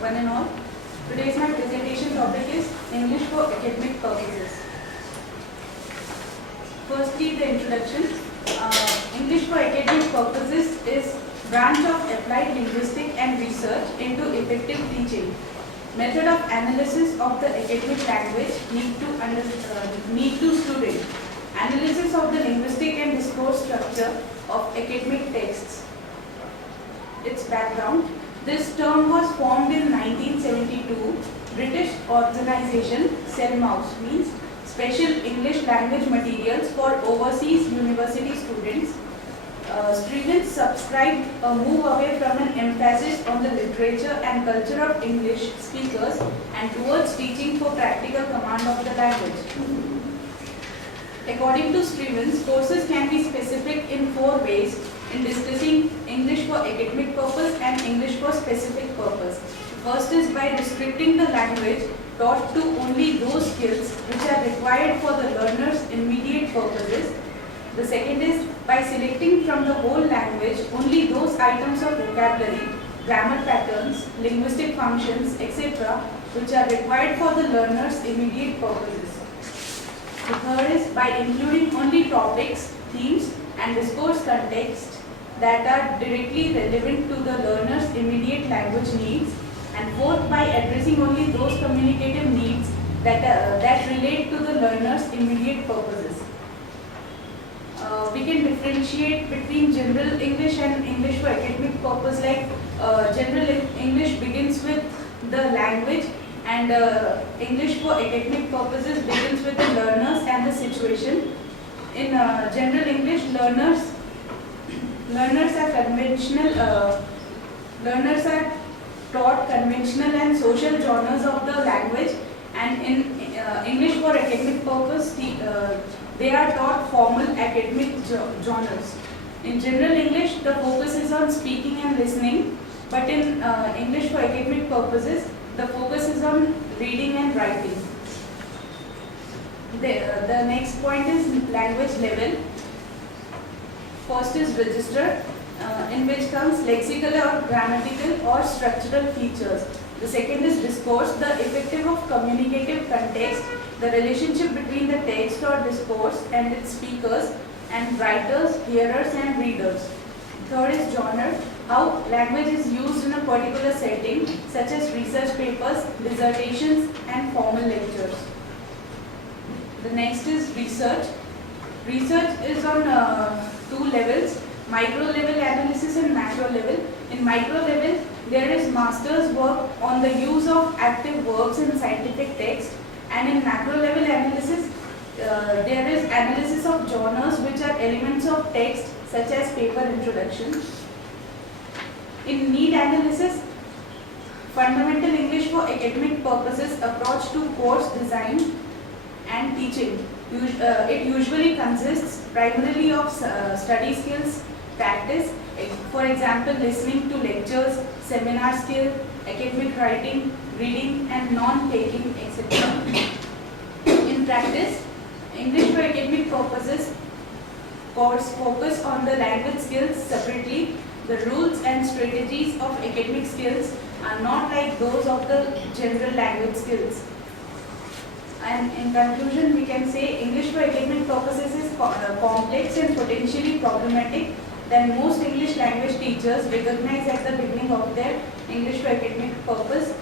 one and all. Today's my presentation topic is English for academic purposes. Firstly, the introduction. English for academic purposes is branch of applied linguistics and research into effective teaching. Method of analysis of the academic language need to student. Analysis of the linguistic and discourse structure of academic texts. Its background. This term was formed in 1972. British organization CELMOUS means Special English Language Materials for Overseas University Students. Students subscribed a move away from an emphasis on the literature and culture of English speakers and towards teaching for practical command of the language. According to Stevens, courses can be specific in 4 ways in discussing English for academic purpose and English for specific purpose. First is by restricting the language taught to only those skills which are required for the learner's immediate purposes. The second is by selecting from the whole language only those items of vocabulary, grammar patterns, linguistic functions, etc. which are required for the learner's immediate purposes. The third is by including only topics, themes and discourse context that are directly relevant to the learner's immediate language needs. And fourth, by addressing only those communicative needs that relate to the learner's immediate purposes. We can differentiate between general English and English for academic purpose. Like general English begins with the language, and English for academic purposes begins with the learners and the situation. In general English, learners are conventional. Learners are taught conventional and social genres of the language, and in English for academic purpose, they are taught formal academic genres. In general English, the focus is on speaking and listening, but in English for academic purposes, the focus is on reading and writing. The next point is language level. First is register, in which comes lexical or grammatical or structural features. The second is discourse, the effective of communicative context, the relationship between the text or discourse and its speakers and writers, hearers and readers. Third is genre, how language is used in a particular setting such as research papers, dissertations and formal lectures. The next is research. Research is on 2 levels, micro level analysis and macro level. In micro level, there is master's work on the use of active verbs in scientific text, and in macro level analysis, there is analysis of genres which are elements of text such as paper introduction. In need analysis, fundamental English for academic purposes approach to course design and teaching. It usually consists primarily of study skills, practice, for example, listening to lectures, seminar skill, academic writing, reading and non-taking, etc. In practice, English for academic purposes course focus on the language skills separately. The rules and strategies of academic skills are not like those of the general language skills. And in conclusion, we can say English for academic purposes is complex and potentially problematic than most English language teachers recognize at the beginning of their English for academic purpose